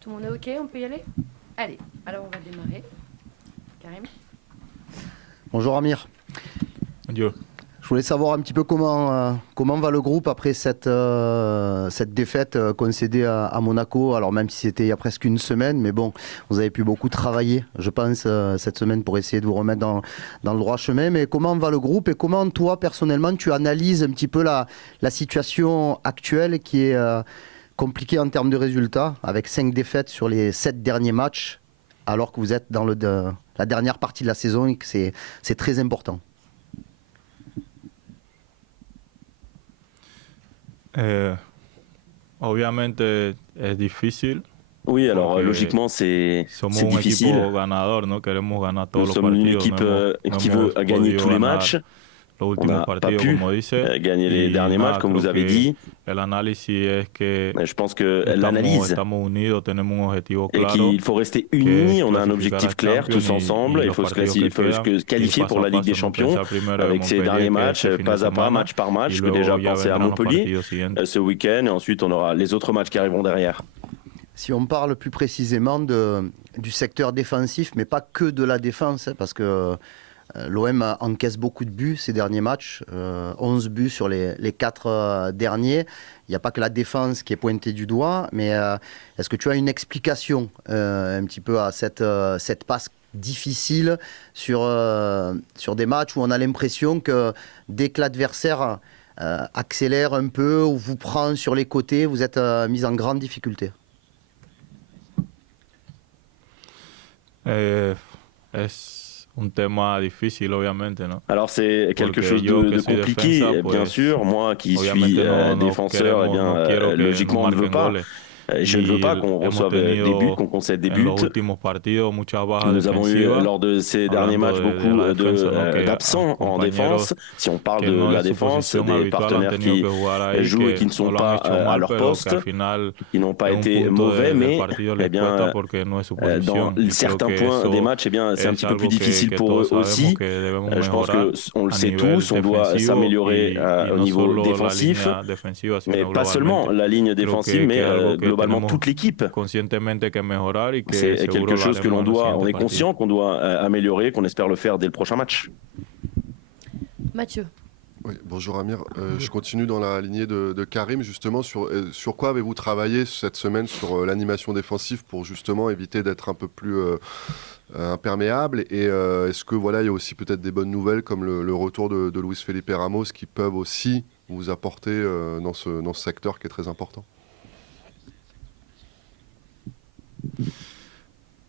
Tout le monde est OK, on peut y aller? Allez, alors on va démarrer. Karim? Bonjour Amir. Bonjour. Je voulais savoir un petit peu comment va le groupe après cette défaite concédée à Monaco. Alors même si c'était il y a presque une semaine, mais bon, vous avez pu beaucoup travailler, je pense, cette semaine pour essayer de vous remettre dans le droit chemin. Mais comment va le groupe et comment toi, personnellement, tu analyses un petit peu la situation actuelle qui est compliquée en termes de résultats, avec 5 défaites sur les 7 derniers matchs, alors que vous êtes dans la dernière partie de la saison et que c'est très important. Obviamente es difícil. Oui, alors logiquement c'est difficile. Ganador, ¿no? Queremos ganar todos Nous los sommes une partidos, équipe qui veut gagner tous les matchs. Los On n'a últimos pas partidos, pu como dice. gagner les derniers matchs, comme vous avez dit. El análisis es que Je pense que l'analyse estamos unidos, tenemos un objetivo est claro. qu'il faut rester unis, on a un objectif clair tous ensemble, il faut se qualifier pour la Ligue des Champions avec ces derniers matchs, pas à pas, match par match. Je peux déjà penser à Montpellier ce week-end et ensuite on aura les autres matchs qui arriveront derrière. Si on parle plus précisément du secteur défensif, mais pas que de la défense, hein, parce que l'OM encaisse beaucoup de buts ces derniers matchs, 11 buts sur les 4 derniers. Il n'y a pas que la défense qui est pointée du doigt, mais est-ce que tu as une explication un petit peu à cette passe difficile sur des matchs où on a l'impression que dès que l'adversaire accélère un peu ou vous prend sur les côtés, vous êtes mis en grande difficulté? Es un tema difícil, obviamente, ¿no? Alors c'est quelque chose de compliqué, bien sûr. Moi qui suis défenseur, eh bien, logiquement on ne veut pas. Je ne veux pas qu'on reçoive des buts, qu'on concède des buts. Nous avons eu lors de ces derniers matchs beaucoup d'absents en défense. Si on parle de la défense, des partenaires qui jouent et qui ne sont pas à leur poste, qui n'ont pas été mauvais, mais eh bien, dans certains points des matchs, eh bien, c'est un petit peu plus difficile pour eux aussi. Je pense qu'on le sait tous, on doit s'améliorer au niveau défensif, mais pas seulement la ligne défensive, mais globalement toute l'équipe. C'est quelque chose que on est conscient qu'on doit améliorer, qu'on espère le faire dès le prochain match. Mathieu. Oui, bonjour Amir. Je continue dans la lignée de Karim. Justement, sur quoi avez-vous travaillé cette semaine sur l'animation défensive pour justement éviter d'être un peu plus imperméable? Et est-ce que voilà, il y a aussi peut-être des bonnes nouvelles comme le retour de Luis Felipe Ramos qui peuvent aussi vous apporter dans ce secteur qui est très important?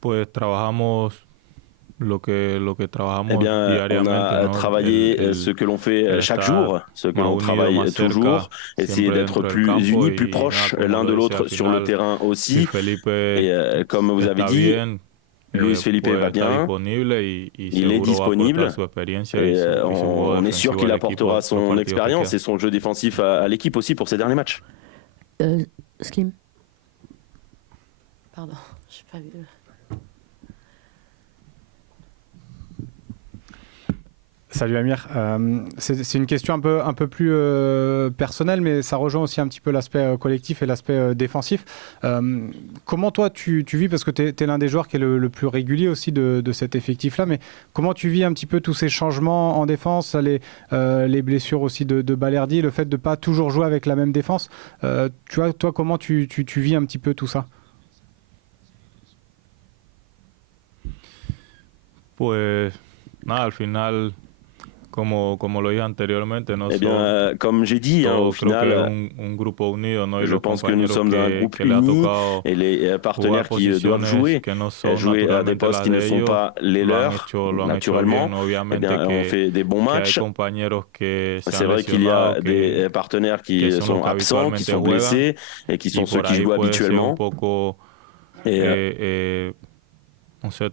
Pues trabajamos lo que trabajamos on a travaillé ce que l'on fait chaque jour, ce que l'on travaille toujours, essayer d'être plus unis, plus proches l'un de l'autre sur le terrain aussi. Et comme vous avez dit, Luis Felipe va bien, il est disponible et on est sûr qu'il apportera son expérience et son jeu défensif à l'équipe aussi pour ces derniers matchs. Slim. Pardon, je n'ai pas vu. Salut Amir, c'est une question un peu plus personnelle, mais ça rejoint aussi un petit peu l'aspect collectif et l'aspect défensif. Comment toi tu vis, parce que tu es l'un des joueurs qui est le plus régulier aussi de cet effectif-là, mais comment tu vis un petit peu tous ces changements en défense, les blessures aussi de Balerdi, le fait de ne pas toujours jouer avec la même défense, tu vois, toi comment tu vis un petit peu tout ça? Pues nada, al final, como lo dije anteriormente, no. Eh bien, comme j'ai dit, au final, un grupo unido, no, je pense que nous sommes un groupe uni et les partenaires qui doivent jouer à des postes qui ne sont pas les leurs, naturellement, eh bien, on fait des bons matchs. C'est vrai qu'il y a des partenaires qui sont absents, qui sont blessés et qui sont ceux qui jouent habituellement. C'est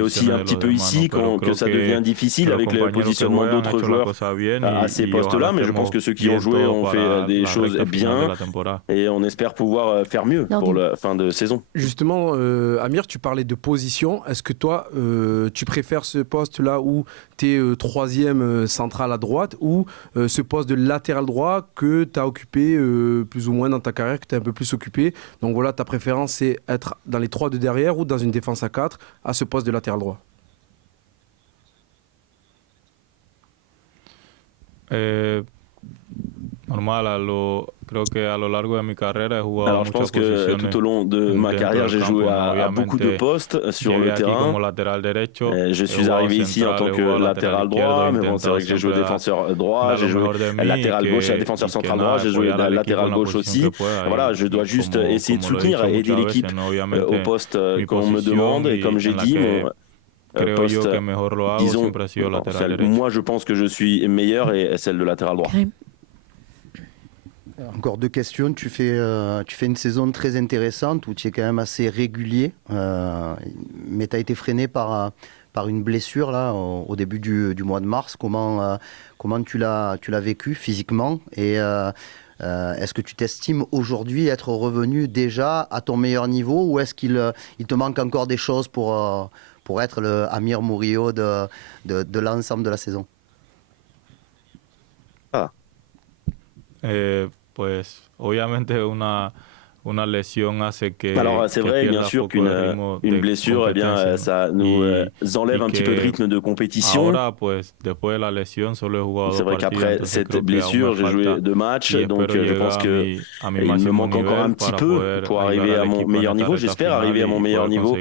aussi un petit peu ici que ça devient difficile avec le positionnement d'autres joueurs à ces postes-là, mais je pense que ceux qui ont joué ont fait des choses bien et on espère pouvoir faire mieux pour la fin de saison. Justement, Amir, tu parlais de position. Est-ce que toi, tu préfères ce poste-là où tu es troisième central à droite ou ce poste de latéral droit que tu as occupé plus ou moins dans ta carrière, que tu as un peu plus occupé? Donc voilà, ta préférence, c'est être dans les 3 de derrière ou dans une défense à 4 à ce poste de latéral droit? Alors je pense que tout au long de ma carrière, j'ai joué à beaucoup de postes sur le terrain. Je suis arrivé ici en tant que latéral droit, mais bon, c'est vrai que j'ai joué défenseur droit, j'ai joué latéral gauche, défenseur central droit, j'ai joué latéral gauche aussi. Voilà, je dois juste essayer de soutenir et aider l'équipe au poste qu'on me demande. Et comme j'ai dit, mon poste, disons, moi je pense que je suis meilleur et celle de latéral droit. Encore 2 questions. Tu fais une saison très intéressante où tu es quand même assez régulier, mais tu as été freiné par une blessure là, au début du mois de mars. Comment tu l'as vécu physiquement et est-ce que tu t'estimes aujourd'hui être revenu déjà à ton meilleur niveau ou est-ce qu'il te manque encore des choses pour être le Amir Murillo de l'ensemble de la saison? Pues obviamente una lesión hace que. Alors c'est vrai, bien sûr qu'une blessure, eh bien, ça nous enlève un petit peu de rythme de compétition. C'est vrai qu'après cette blessure, j'ai joué 2 matchs, donc je pense que il me manque encore un petit peu pour arriver à mon meilleur niveau. J'espère arriver à mon meilleur niveau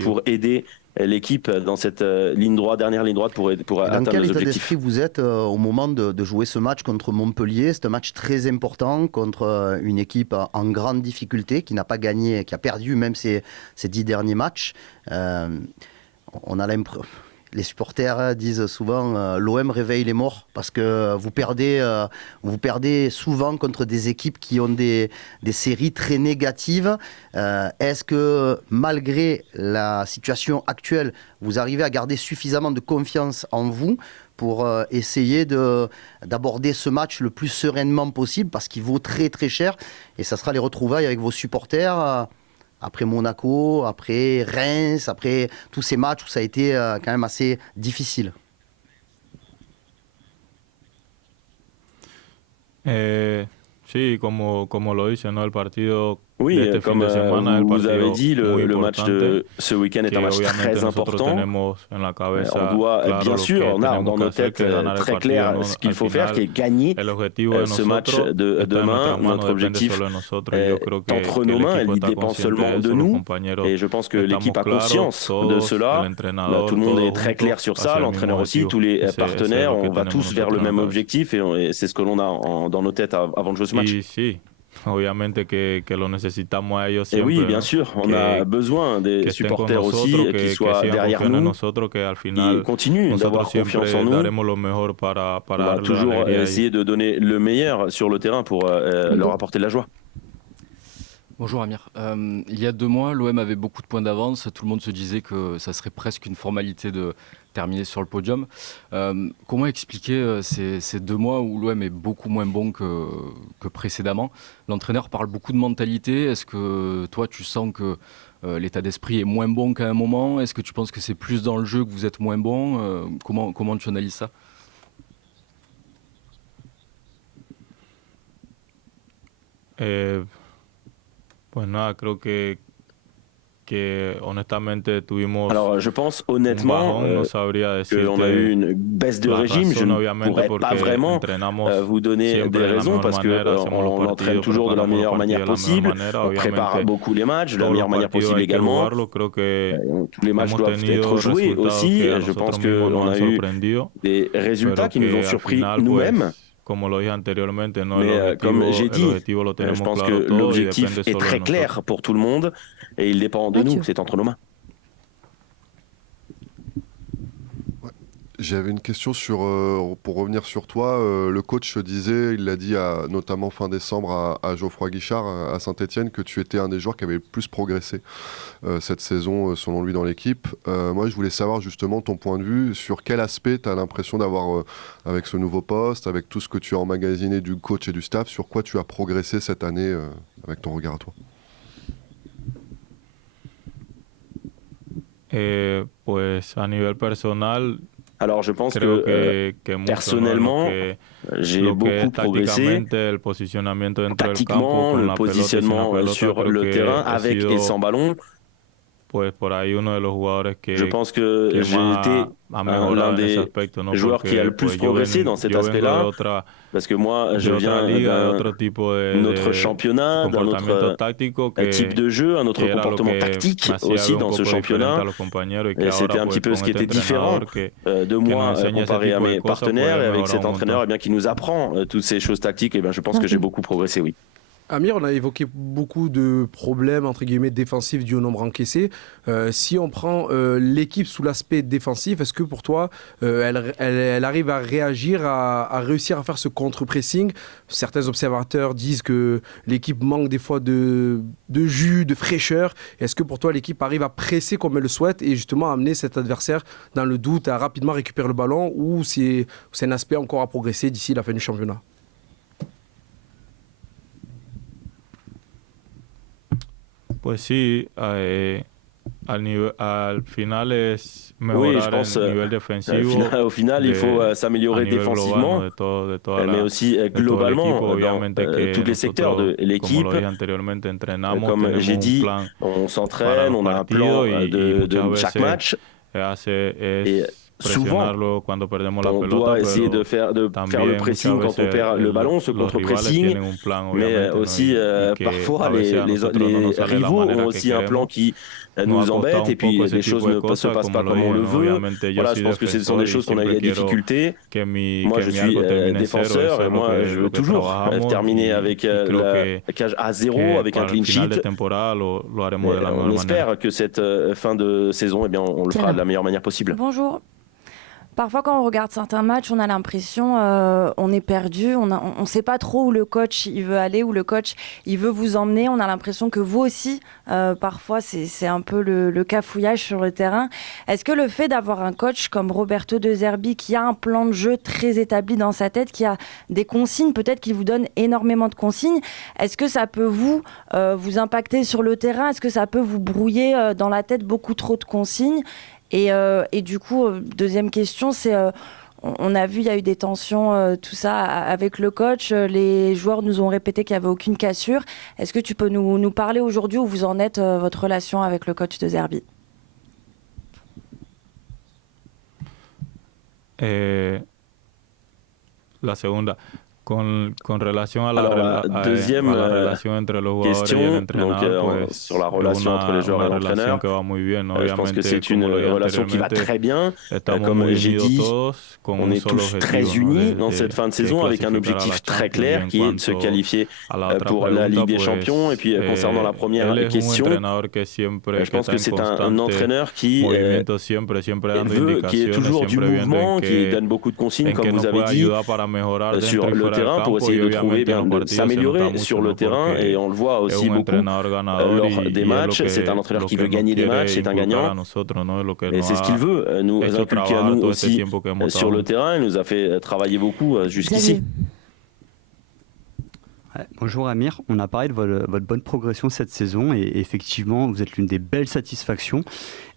pour aider l'équipe dans cette dernière ligne droite pour atteindre les objectifs. Dans quel état d'esprit vous êtes au moment de jouer ce match contre Montpellier? C'est un match très important contre une équipe en grande difficulté qui n'a pas gagné, qui a perdu même ses 10 derniers matchs. On a l'impression... Les supporters disent souvent l'OM réveille les morts parce que vous perdez souvent contre des équipes qui ont des séries très négatives. Est-ce que malgré la situation actuelle, vous arrivez à garder suffisamment de confiance en vous pour essayer d'aborder ce match le plus sereinement possible parce qu'il vaut très très cher et ça sera les retrouvailles avec vos supporters après Monaco, après Reims, après tous ces matchs où ça a été quand même assez difficile? Sí, como lo dice, ¿no? El partido. Oui, comme vous avez dit, le match de ce week-end est un match très important. On doit, bien sûr, on a dans nos têtes très clair ce qu'il faut faire, qui est gagner ce match de demain. Notre objectif est entre nos mains, il dépend seulement de nous. Et je pense que l'équipe a conscience de cela. Tout le monde est très clair sur ça, l'entraîneur aussi, tous les partenaires. On va tous vers le même objectif et c'est ce que l'on a dans nos têtes avant de jouer ce match. Obviamente que lo necesitamos a ellos siempre. Et oui, bien sûr, on a besoin des supporters aussi qui soient derrière nous, qui continuent d'avoir confiance en nous. On va toujours essayer de donner le meilleur sur le terrain pour leur apporter de la joie. Bonjour Amir. Il y a 2 mois, l'OM avait beaucoup de points d'avance. Tout le monde se disait que ça serait presque une formalité de terminer sur le podium. Comment expliquer ces 2 mois où l'OM est beaucoup moins bon que précédemment? L'entraîneur parle beaucoup de mentalité. Est-ce que toi, tu sens que l'état d'esprit est moins bon qu'à un moment? Est-ce que tu penses que c'est plus dans le jeu que vous êtes moins bon? Comment tu analyses ça? Pues nada, creo que honestamente tuvimos. Alors je pense honnêtement qu'on a eu une baisse de régime. Je ne pourrais pas vraiment vous donner des raisons parce qu'on entraîne toujours de la meilleure manière possible. On prépare beaucoup les matchs de la meilleure manière possible également. Tous les matchs doivent être joués aussi. Je pense qu'on a eu des résultats qui nous ont surpris nous-mêmes. Mais comme j'ai dit, je pense que l'objectif est très clair pour tout le monde et il dépend de nous, c'est entre nos mains. J'avais une question pour revenir sur toi. Le coach disait, il l'a dit notamment fin décembre à Geoffroy Guichard à Saint-Etienne, que tu étais un des joueurs qui avait le plus progressé cette saison selon lui dans l'équipe. Moi je voulais savoir justement ton point de vue, sur quel aspect tu as l'impression d'avoir, avec ce nouveau poste, avec tout ce que tu as emmagasiné du coach et du staff, sur quoi tu as progressé cette année avec ton regard à toi. Pues a nivel personal, alors je pense que personnellement, j'ai beaucoup progressé. Tactiquement, le positionnement sur le terrain, avec et sans ballon. Je pense que j'ai été l'un des joueurs qui a le plus progressé dans cet aspect-là, parce que moi je viens d'un autre championnat, d'un autre type de jeu, un autre comportement tactique aussi dans ce championnat, et c'était un petit peu ce qui était différent de moi comparé à mes partenaires, et avec cet entraîneur qui nous apprend toutes ces choses tactiques, je pense que j'ai beaucoup progressé, oui. Amir, on a évoqué beaucoup de problèmes entre guillemets défensifs dus au nombre encaissé. Si on prend l'équipe sous l'aspect défensif, est-ce que pour toi, elle arrive à réagir, à réussir à faire ce contre-pressing? Certains observateurs disent que l'équipe manque des fois de jus, de fraîcheur. Est-ce que pour toi, l'équipe arrive à presser comme elle le souhaite et justement amener cet adversaire dans le doute à rapidement récupérer le ballon, ou c'est un aspect encore à progresser d'ici la fin du championnat? Pues sí, al final es mejorar el nivel defensivo. Au final, il faut s'améliorer défensivement, mais aussi globalement dans tous les secteurs de l'équipe. Comme j'ai dit, on s'entraîne, on a un plan de chaque match. Et souvent, on doit essayer de faire le pressing quand on perd le ballon, ce contre-pressing, mais aussi parfois les rivaux ont aussi un plan qui nous embête, et puis les choses ne se passent pas comme on le veut. Voilà, je pense que ce sont des choses qu'on a eu des difficultés. Moi, je suis défenseur, et moi, je veux toujours terminer avec la cage à 0, avec un clean sheet. On espère que cette fin de saison, on le fera de la meilleure manière possible. Bonjour. Parfois, quand on regarde certains matchs, on a l'impression on est perdu, on ne sait pas trop où le coach il veut aller, où le coach il veut vous emmener. On a l'impression que vous aussi, parfois, c'est un peu le cafouillage sur le terrain. Est-ce que le fait d'avoir un coach comme Roberto De Zerbi, qui a un plan de jeu très établi dans sa tête, qui a des consignes, peut-être qu'il vous donne énormément de consignes, est-ce que ça peut vous impacter sur le terrain? Est-ce que ça peut vous brouiller dans la tête beaucoup trop de consignes? Et du coup, deuxième question, c'est on a vu, il y a eu des tensions, tout ça, avec le coach. Les joueurs nous ont répété qu'il n'y avait aucune cassure. Est-ce que tu peux nous parler aujourd'hui où vous en êtes, votre relation avec le coach De Zerbi? La segunda. Con relación a la deuxième question, donc, sur la relation entre les joueurs et l'entraîneur, je pense que c'est une relation qui va très bien. Comme j'ai dit, on est tous très unis dans cette fin de saison, avec un objectif très clair qui est de se qualifier pour la Ligue des Champions. Et puis concernant la première question, je pense que c'est un entraîneur qui veut, qui est toujours du mouvement, qui donne beaucoup de consignes, comme vous avez dit, sur le terrain, pour essayer de trouver, de s'améliorer sur le terrain, et on le voit aussi beaucoup lors des matchs. C'est un entraîneur qui veut gagner des matchs, c'est un gagnant, et c'est ce qu'il veut nous inculquer à nous aussi sur le terrain. Il nous a fait travailler beaucoup jusqu'ici. Bonjour Amir, on a parlé de votre bonne progression cette saison, et effectivement vous êtes l'une des belles satisfactions,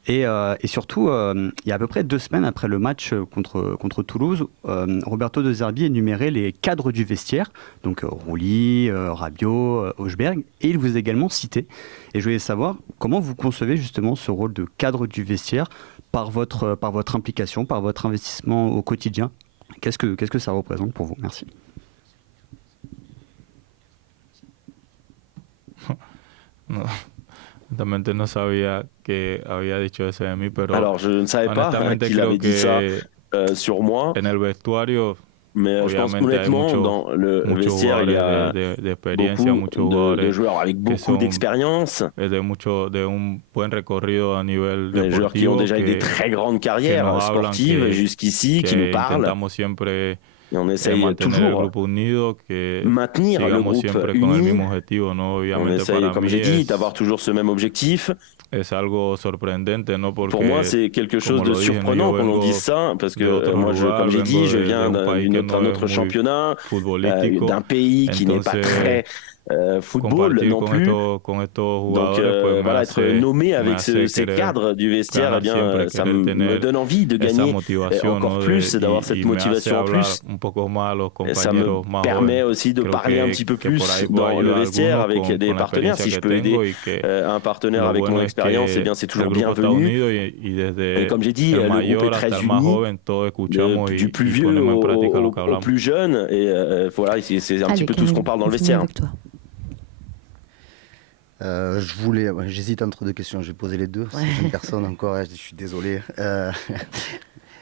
et surtout il y a à peu près 2 semaines après le match contre Toulouse, Roberto De Zerbi énumérait les cadres du vestiaire, donc Rouli, Rabiot, Hochberg, et il vous a également cité, et je voulais savoir comment vous concevez justement ce rôle de cadre du vestiaire par votre implication, par votre investissement au quotidien. Qu'est-ce que ça représente pour vous? Merci. No, realmente no sabía que había dicho eso de mí, pero alors je ne savais pas qu'il avait dit ça sur moi. En el vestuario, Mais je pense honnêtement, dans le vestiaire, il y a beaucoup de joueurs avec beaucoup d'expérience. Des joueurs qui ont déjà eu des très grandes carrières sportives jusqu'ici, qui nous parlent. Et on essaye toujours maintenir le groupe uni. On essaye, comme j'ai dit, d'avoir toujours ce même objectif. Pour moi, c'est quelque chose de surprenant qu'on dise ça, parce que moi, comme j'ai dit, je viens d'un autre championnat, d'un pays qui n'est pas très football non plus. Donc voilà, être nommé avec ces cadres du vestiaire, eh bien, ça me donne envie de gagner encore plus, d'avoir cette motivation en plus. Et ça me permet aussi de parler un petit peu plus dans le vestiaire avec des partenaires. Si je peux aider un partenaire avec mon expérience, eh bien, c'est toujours bienvenu. Et comme j'ai dit, le groupe est très uni, du plus vieux au plus jeune. Et voilà, c'est un petit peu tout ce qu'on parle dans le vestiaire. J'hésite entre deux questions, je vais poser les deux. Ouais. Si j'ai une personne encore, je suis désolé.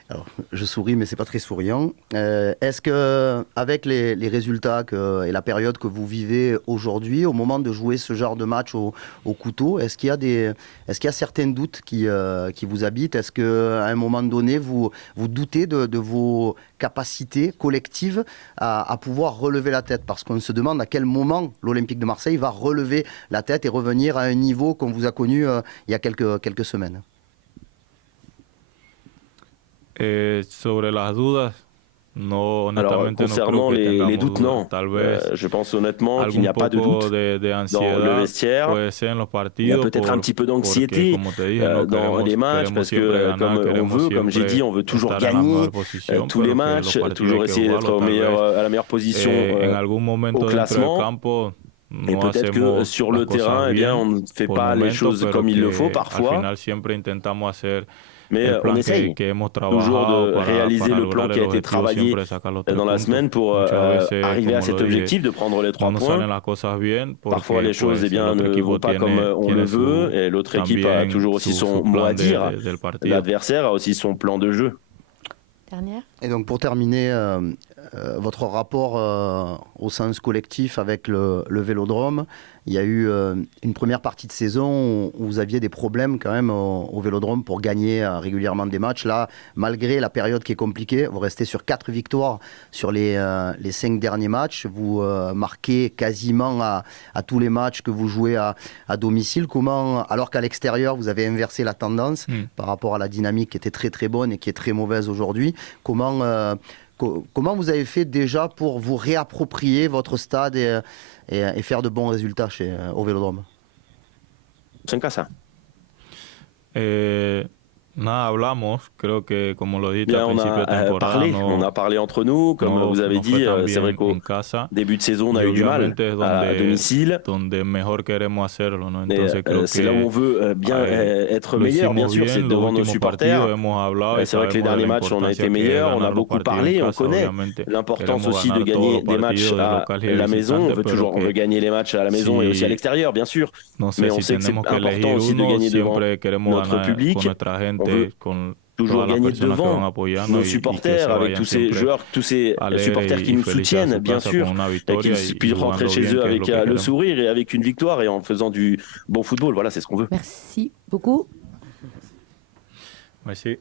Alors, je souris, mais c'est pas très souriant. Est-ce que, avec les résultats et la période que vous vivez aujourd'hui, au moment de jouer ce genre de match au couteau, est-ce qu'il y a certains doutes qui vous habitent? Est-ce qu'à un moment donné, vous doutez de vos capacités collectives à pouvoir relever la tête? Parce qu'on se demande à quel moment l'Olympique de Marseille va relever la tête et revenir à un niveau qu'on vous a connu il y a quelques semaines. Sobre las dudas, no, alors, concernant les doutes, non. Je pense honnêtement qu'il n'y a pas de doute dans le vestiaire. Il y a peut-être un petit peu d'anxiété dans les matchs parce que comme j'ai dit, on veut toujours gagner tous les matchs, toujours essayer d'être à la meilleure position au classement. Et peut-être que sur le terrain, eh bien, on ne fait pas les choses comme il le faut parfois. Mais on essaye toujours de réaliser le plan qui a été travaillé dans la semaine pour arriver à cet objectif de prendre les 3 points. Parfois, les choses ne vont pas comme on le veut et l'autre équipe a toujours aussi son mot à dire. L'adversaire a aussi son plan de jeu. Dernière. Et donc pour terminer, votre rapport au sens collectif avec le Vélodrome, il y a eu une première partie de saison où vous aviez des problèmes quand même au Vélodrome pour gagner régulièrement des matchs. Là, malgré la période qui est compliquée, vous restez sur 4 victoires sur les 5 derniers matchs. Vous marquez quasiment à tous les matchs que vous jouez à domicile. Comment, alors qu'à l'extérieur, vous avez inversé la tendance par rapport à la dynamique qui était très très bonne et qui est très mauvaise aujourd'hui, comment vous avez fait déjà pour vous réapproprier votre stade et faire de bons résultats au Vélodrome? C'est un ça. Nada, hablamos, creo que como lo dijiste al principio de temporada, on a parlé entre nous, comme vous avez dit, c'est vrai qu'au début de saison on a eu du mal à domicile. C'est là où on veut bien être meilleur, bien sûr, c'est devant nos supporters. C'est vrai que les derniers matchs on a été meilleurs, on a beaucoup parlé, on connaît l'importance aussi de gagner des matchs à la maison. On veut gagner les matchs à la maison et aussi à l'extérieur, bien sûr, mais on sait que c'est important aussi de gagner devant notre public. On veut toujours gagner devant nos supporters, avec tous ces joueurs, tous ces supporters qui nous soutiennent, bien sûr, et qui puissent rentrer chez eux avec le sourire et avec une victoire et en faisant du bon football. Voilà, c'est ce qu'on veut. Merci beaucoup. Merci.